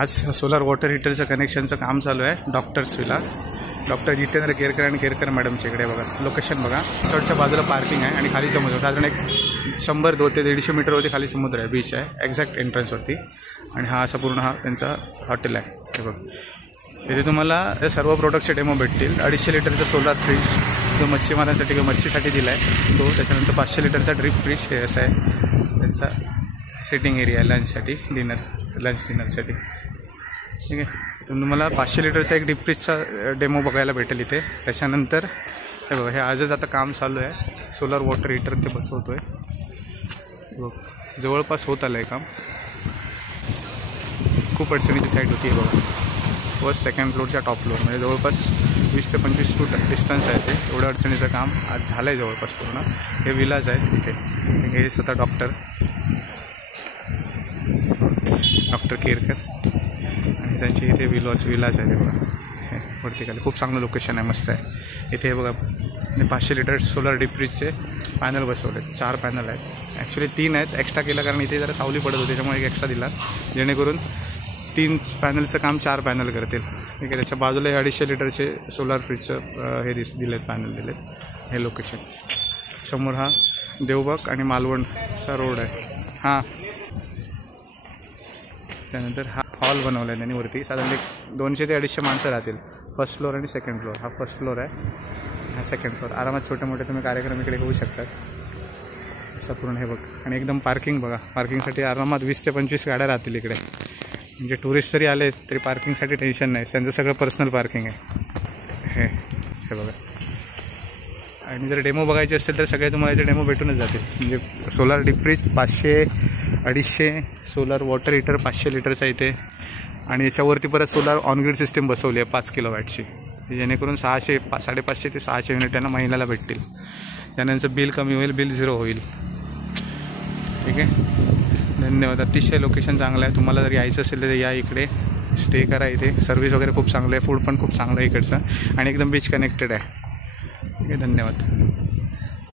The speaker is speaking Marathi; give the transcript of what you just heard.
आज सोलर वॉटर हीटरचं कनेक्शनचं काम चालू आहे doctors villa. Doctor Jitendra Kerkar आणि केरकर मॅडमच्या इकडे बघा. लोकेशन बघा. रिसॉर्टच्या बाजूला पार्किंग आहे आणि खाली समुद्र. साधारण एक 100 ते 150 मीटरवरती खाली समुद्र आहे, बीच आहे एक्झॅक्ट एंट्रन्सवरती. आणि हा असा पूर्ण हा त्यांचा हॉटेल आहे. हे बघा इथे तुम्हाला हे सर्व प्रोडक्टचे डेमो भेटतील. 250 लिटरचा सोलार फ्रीज जो मच्छीमारांसाठी किंवा मच्छीसाठी दिला आहे तो. त्याच्यानंतर 500 लिटरचा ड्रिप फ्रीज हे असं आहे त्यांचा सिटिंग एरिया आहे लंचसाठी, लंच डिनरसाठी. ठीक आहे. तुम्हाला 500 लिटरचा एक डीप फ्रीजचा डेमो बघायला भेटेल इथे. त्याच्यानंतर हे बघा हे आजच आता काम चालू आहे. सोलर वॉटर हीटर ते बसवतो आहे. बघ जवळपास होत आलं आहे काम. खूप अडचणीची साईड होती आहे बघा. फर्स्ट सेकंड फ्लोअरच्या टॉप फ्लोअर म्हणजे जवळपास 20 ते 25 फूट डिस्टन्स आहे ते. एवढं अडचणीचं काम आज झालं आहे जवळपास पूर्ण. हे विलाज आहेत इथे. हे स्वतः डॉक्टर केरकर आणि त्यांची इथे विलाज आहे ते बघा. हे वरती खाली खूप चांगलं लोकेशन आहे, मस्त आहे. इथे बघा 500 लिटर सोलर डीप फ्रीजचे पॅनल बसवले. 4 पॅनल आहेत. ॲक्च्युली 3 आहेत, एक्स्ट्रा केला कारण इथे जरा सावली पडत होती त्याच्यामुळे एक एक्स्ट्रा दिला, जेणेकरून 3 पॅनलचं काम 4 पॅनल करतील. ठीक आहे. त्याच्या बाजूला हे 250 लिटरचे सोलार फ्रीजचं हे दिलेत, पॅनल दिलेत. हे लोकेशन समोर हा देवबाग आणि मालवणचा रोड आहे. हां त्यानंतर हा हॉल बनवला आहे त्यांनी वरती. साधारण 200 ते 250 माणसं राहतील. फर्स्ट फ्लोअर आणि सेकंड फ्लोअर. हा फर्स्ट फ्लोअर आहे, हा सेकंड फ्लोअर. आरामात छोटे मोठे तुम्ही कार्यक्रम इकडे होऊ शकतात. असं पूर्ण हे बघ. आणि एकदम पार्किंग बघा. पार्किंगसाठी आरामात 20 ते 25 गाड्या राहतील इकडे. म्हणजे टुरिस्ट जरी आले तरी पार्किंगसाठी टेन्शन नाही. त्यांचं सगळं पर्सनल पार्किंग आहे. हे बघा. आणि जर डेमो बघायचे असेल तर सगळे तुम्हाला इथे डेमो भेटूनच जातील. म्हणजे solar deep freeze 500, 250, solar water heater 500 लिटरचा इथे. आणि याच्यावरती परत सोलार ऑनग्रिड सिस्टीम बसवली आहे 5 किलोवॅटची, जेणेकरून 600, 550 ते 600 युनिट त्यांना महिन्याला भेटतील. त्यानंतर बिल कमी होईल, बिल 0 होईल. ठीक आहे. धन्यवाद. अतिशय लोकेशन चांगलं आहे. तुम्हाला जर यायचं असेल तर या इकडे, स्टे करा इथे. सर्व्हिस वगैरे खूप चांगलं आहे, फूड पण खूप चांगलं आहे इकडचं आणि एकदम बीच कनेक्टेड आहे. ठीक आहे. धन्यवाद.